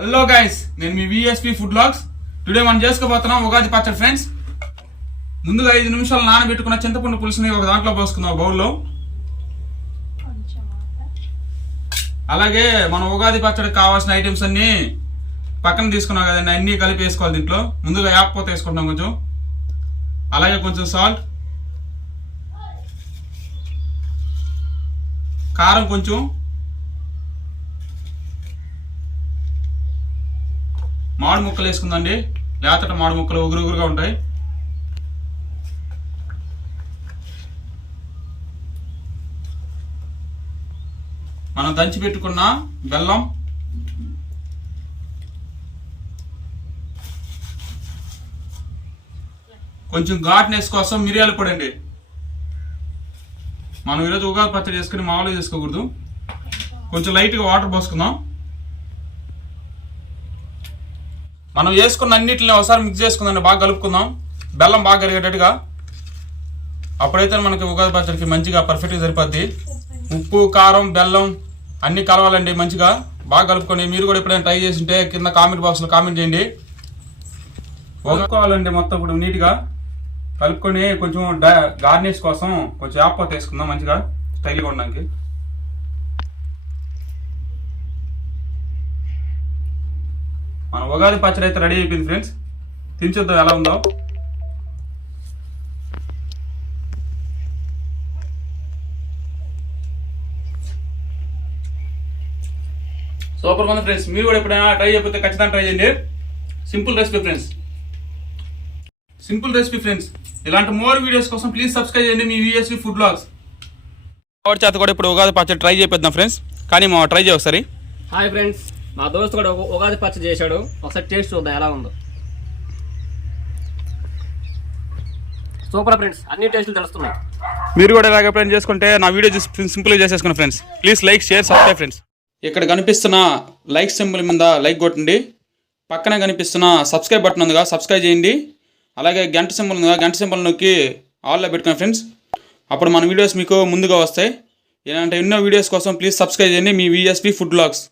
Hello guys, నేను మీ VSP food blogs. Today మనం చేసుకోబోతున్నాం ఉగాది పచ్చడి ఫ్రెండ్స్. ముందుగా 5 నిమిషాలు నానబెట్టుకున్న చింతపండు పులుసుని ఒక దాంట్లో పోసుకుందాం బౌల్లో. అలాగే మనం ఉగాది పచ్చడికి కావాల్సిన ఐటమ్స్ అన్ని పక్కన తీసుకున్నాం కదండి, అన్ని కలిపి వేసుకోవాలి దీంట్లో. ముందుగా యాపపోత వేసుకుంటాం కొంచెం, అలాగే కొంచెం సాల్ట్, కారం కొంచెం, మామిడి ముక్కలు వేసుకుందండి. లేతట మామిడి ముక్కలు ఉగురుగురుగా ఉంటాయి. మనం దంచి పెట్టుకున్న బెల్లం, కొంచెం ఘాట్నెస్ కోసం మిరియాల పొడి అండి. మనం ఈరోజు ఉగాది పచ్చడి చేసుకుని మామూలుగా చేసుకోకూడదు. కొంచెం లైట్గా వాటర్ పోసుకుందాం. మనం వేసుకున్న అన్నిటిని ఒకసారి మిక్స్ చేసుకుందాం, బాగా కలుపుకుందాం. బెల్లం బాగా కరిగేటట్టుగా, అప్పుడైతే మనకి ఉగాది పచ్చడికి మంచిగా పర్ఫెక్ట్గా సరిపోద్ది. ఉప్పు, కారం, బెల్లం అన్నీ కలవాలండి మంచిగా. బాగా కలుపుకోండి. మీరు కూడా ఎప్పుడైనా ట్రై చేసి ఉంటే కింద కామెంట్ బాక్స్లో కామెంట్ చేయండి. కలుపుకోవాలండి మొత్తం ఇప్పుడు నీట్గా కలుపుకొని కొంచెం గార్నిష్ కోసం కొంచెం యాపపోత వేసుకుందాం మంచిగా స్టైల్గా ఉండడానికి. మన ఉగాది పచ్చడి అయితే రెడీ అయిపోయింది ఫ్రెండ్స్. తినొద్దాం ఎలా ఉందో. సూపర్ ఉంది ఫ్రెండ్స్. మీరు కూడా ఎప్పుడైనా ట్రై చేయకపోతే ఖచ్చితంగా ట్రై చేయండి. Simple recipe friends, simple recipe friends. ఇలాంటి మోర్ వీడియోస్ కోసం ప్లీజ్ సబ్స్క్రైబ్ చేయండి మీ విఎస్పి ఫుడ్ బ్లాగ్స్. ఎవరి చేత కూడా ఇప్పుడు ఉగాది పచ్చడి ట్రై చేపిద్దాం ఫ్రెండ్స్. కానీ మా ట్రై చేయ ఒకసారి. హాయ్ ఫ్రెండ్స్, మా దోస్తు కూడా ఉగాది పచ్చడి చేశాడు. ఒకసారి టేస్ట్ చూద్దాం ఎలా ఉందో. సూపర్ ఫ్రెండ్స్, అన్ని టేస్టులు తెలుస్తున్నాయి. మీరు కూడా ఇలాగ ఎప్పుడైనా చేసుకుంటే నా వీడియో చూసి సింపుల్గా చేసేసుకున్నాను friends. Please like, share, subscribe friends. ఇక్కడ కనిపిస్తున్న లైక్ సింబల్ మీద లైక్ కొట్టండి. పక్కనే కనిపిస్తున్న సబ్స్క్రైబ్ బటన్ ఉందిగా, సబ్స్క్రైబ్ చేయండి. అలాగే గంట సింబల్ ఉందిగా, గంట సింబల్ నొక్కి ఆల్లో పెట్టుకోండి ఫ్రెండ్స్. అప్పుడు మన వీడియోస్ మీకు ముందుగా వస్తాయి. ఇలాంటి ఎన్నో వీడియోస్ కోసం ప్లీజ్ సబ్స్క్రైబ్ చేయండి మీ విఎస్పి ఫుడ్ బ్లాగ్స్.